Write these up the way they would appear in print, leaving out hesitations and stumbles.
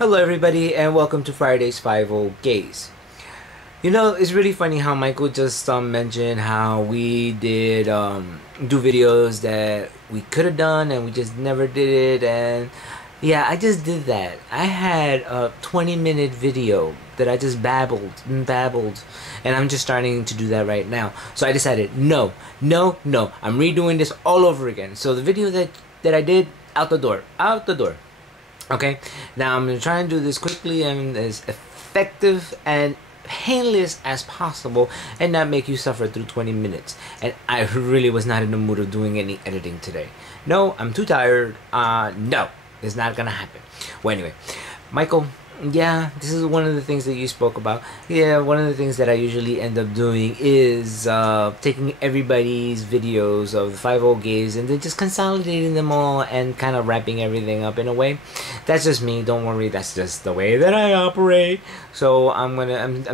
Hello everybody and welcome to Friday's 50 Gays. You know, it's really funny how Michael just mentioned how we did do videos that we could have done and we just never did it, and yeah, I just did that. I had a 20-minute video that I just babbled and babbled, and I'm just starting to do that right now. So I decided, no, I'm redoing this all over again. So the video that I did, out the door. Okay, now I'm gonna try and do this quickly and as effective and painless as possible and not make you suffer through 20 minutes. And I really was not in the mood of doing any editing today. No, I'm too tired. No, it's not gonna happen. Well, anyway, Michael, yeah, this is one of the things that you spoke about. Yeah, one of the things that I usually end up doing is taking everybody's videos of the 50 Gays and then just consolidating them all and kind of wrapping everything up in a way. That's just me. Don't worry. That's just the way that I operate. So I'm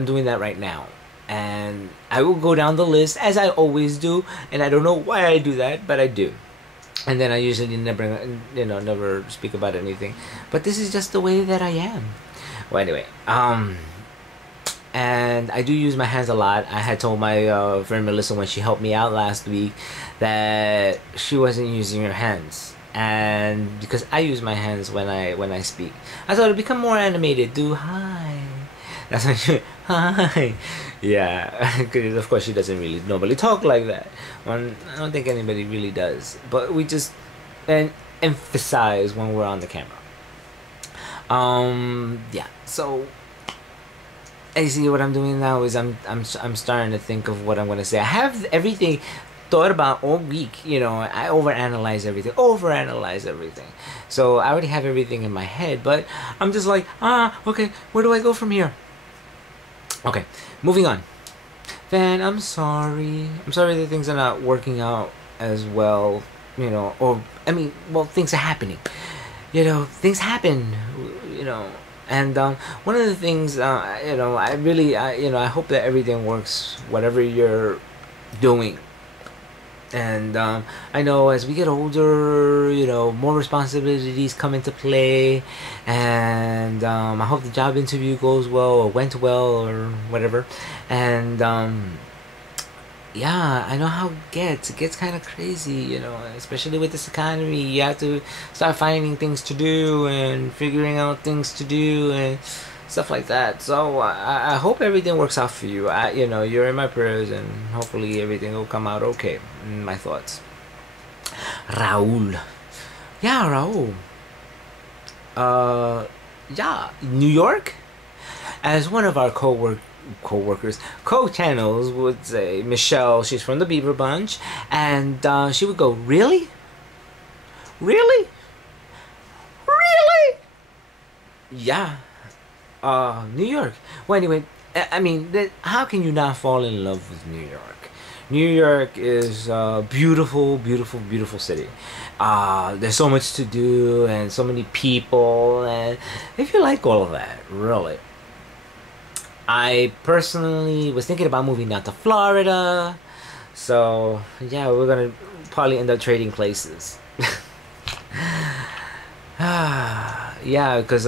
doing that right now, and I will go down the list as I always do. And I don't know why I do that, but I do. And then I usually never speak about anything. But this is just the way that I am. Well, anyway, and I do use my hands a lot. I had told my friend Melissa when she helped me out last week that she wasn't using her hands, and because I use my hands when I speak, I thought it'd become more animated. Do hi. That's when she hi. Yeah, because of course she doesn't really normally talk like that. I don't think anybody really does, but we just emphasize when we're on the camera. Yeah, so you see what I'm doing now is I'm starting to think of what I'm gonna say. I have everything thought about all week. You know, I overanalyze everything. So I already have everything in my head, but I'm just like, okay, where do I go from here? Okay, moving on. Then I'm sorry that things are not working out as well, you know, or I mean, well, things are happening. You know, things happen, you know, and one of the things, you know, I hope that everything works, whatever you're doing. And I know as we get older, you know, more responsibilities come into play, and I hope the job interview goes well or went well or whatever. And yeah, I know how it gets kind of crazy, you know, especially with this economy. You have to start finding things to do and figuring out things to do and stuff like that. So I hope everything works out for you. You know, you're in my prayers, and hopefully everything will come out okay. My thoughts. Raul. Yeah, Raul. Yeah, New York. As one of our co-workers, co-channels would say, Michelle, she's from the Beaver Bunch, and she would go, really? Yeah. New York. Well, anyway, I mean, how can you not fall in love with New York? New York is a beautiful city. There's so much to do and so many people, and if you like all of that, really. I personally was thinking about moving down to Florida, so yeah, we're gonna probably end up trading places. Yeah, because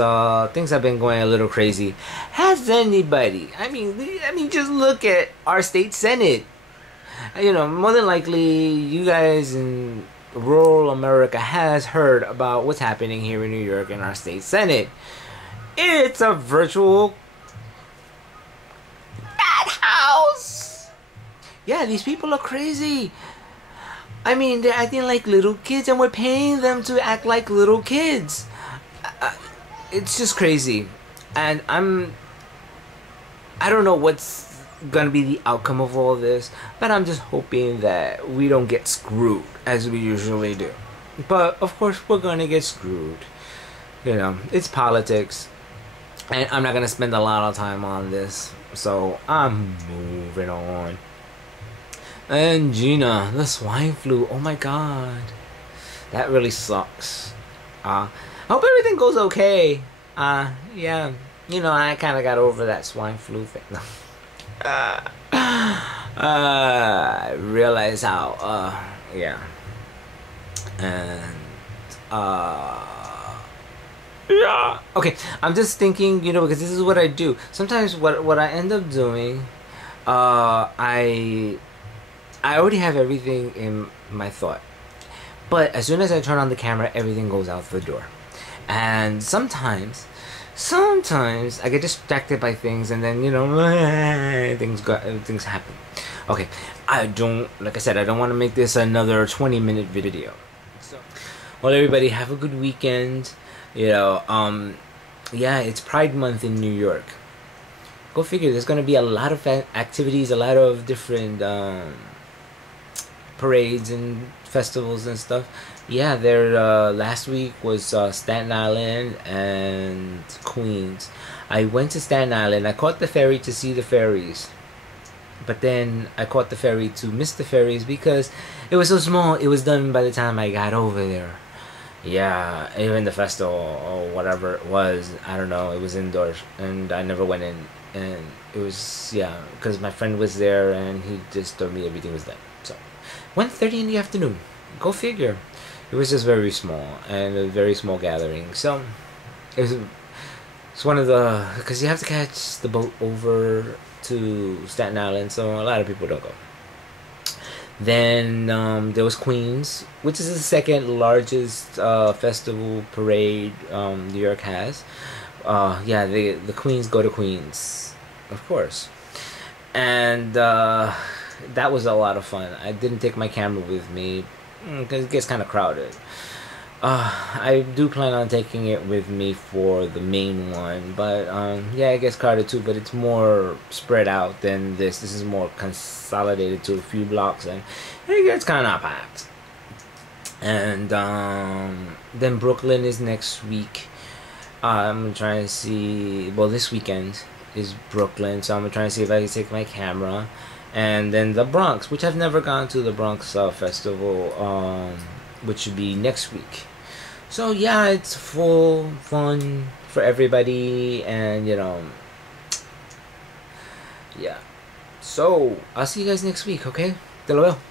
things have been going a little crazy. Has anybody? I mean, just look at our state senate. You know, more than likely, you guys in rural America has heard about what's happening here in New York in our state senate. It's a virtual house. Yeah, these people are crazy. I mean, they're acting like little kids, and we're paying them to act like little kids. It's just crazy, and I don't know what's gonna be the outcome of all this, but I'm just hoping that we don't get screwed as we usually do. But of course, we're gonna get screwed. You know, it's politics, and I'm not gonna spend a lot of time on this, so I'm moving on. And Gina, the swine flu. Oh my god, that really sucks. I hope everything goes okay. Yeah, you know, I kind of got over that swine flu thing. I realize how, yeah, and Yeah. Okay, I'm just thinking, you know, because this is what I do. Sometimes what I end up doing, I already have everything in my thought. But as soon as I turn on the camera, everything goes out the door. And sometimes I get distracted by things, and then, you know, things happen. Okay, like I said, I don't want to make this another 20-minute video. So, well, everybody, have a good weekend. You know, yeah, it's Pride Month in New York. Go figure. There's gonna be a lot of activities, a lot of different parades and festivals and stuff. Yeah, there. Last week was Staten Island and Queens. I went to Staten Island. I caught the ferry to see the ferries, but then I caught the ferry to miss the ferries because it was so small. It was done by the time I got over there. Yeah, even the festival or whatever it was, I don't know. It was indoors, and I never went in. And it was, yeah, because my friend was there, and he just told me everything was done. So 1:30 in the afternoon. Go figure. It was just very small, and a very small gathering. So it's one of the, because you have to catch the boat over to Staten Island, so a lot of people don't go. Then there was Queens, which is the second largest festival parade New York has. Yeah, the Queens go to Queens, of course. And that was a lot of fun. I didn't take my camera with me because it gets kind of crowded. I do plan on taking it with me for the main one, but yeah, it gets crowded too, but it's more spread out than this. This is more consolidated to a few blocks, and it gets kind of packed. And then Brooklyn is next week. I'm trying to see, well, this weekend is Brooklyn, so I'm trying to see if I can take my camera. And then the Bronx, which I've never gone to the Bronx festival, which should be next week. So yeah, it's full fun for everybody, and you know, yeah. So I'll see you guys next week, okay? Te lo veo.